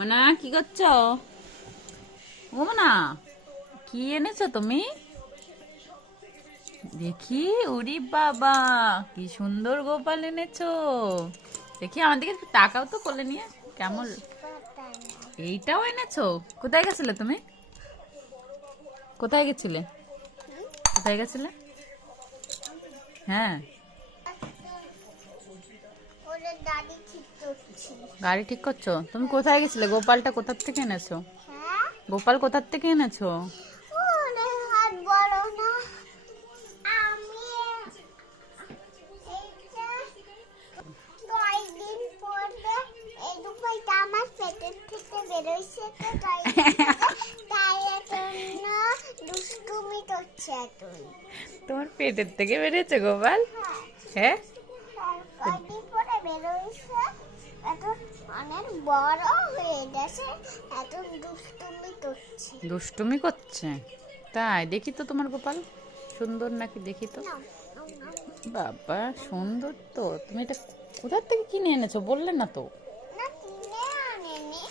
মোনা কি করছো? ও মোনা, কি এনেছো তুমি? দেখি, উরি বাবা, কি সুন্দর গোপাল এনেছো। দেখি আমার দিকে একটু তাকাও তো কোলে নিয়ে। কেমন? এইটাও এনেছো? কোথায় গেছিলে তুমি? কোথায় গেছিলে? কোথায় গেছিলে? হ্যাঁ, গাড়ি ঠিক করছো? তুমি কোথায় গেছিলে? গোপালটা কোথার থেকে এনেছো? গোপাল কোথার থেকে এনেছো? তোমার পেটের থেকে বেরিয়েছে গোপাল? হ্যাঁ, অনেক বড় হয়ে গেছে, এত দুষ্টুমি করছে। দুষ্টুমি করছে? তাই? দেখি তো তোমার গোপাল সুন্দর নাকি, দেখি তো। না, বাবা, সুন্দর তো। তুমি এটা কোথার থেকে কিনে এনেছো বললে না তো? না কিনে আনেনি,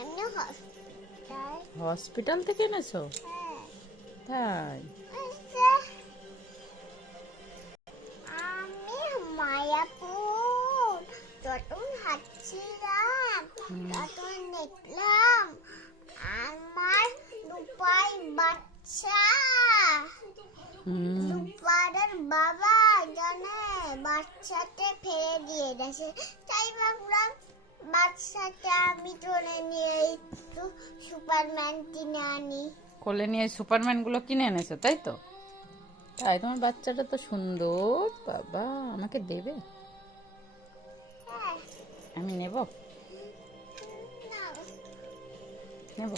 এমনি হসপিটাল। হসপিটাল থেকে এনেছো? হ্যাঁ, তাই? আমি মায়াপুর যখন হাঁটছিলাম তখন দেখলাম আমার রূপাই বাচ্চা, হুম। রূপারের বাবা জানে বাচ্চাকে ফেলে দিয়ে গেছে, তাই ভাবলাম বাচ্চাটা আমি ধরে নিয়ে একটু সুপারম্যান কিনে আনি। কোলে নিয়ে সুপারম্যান গুলো কিনে এনেছো, তাই তো? তাই? তোমার বাচ্চাটা তো সুন্দর। বাবা, আমাকে দেবে? হ্যাঁ, আমি নেব? না নেব?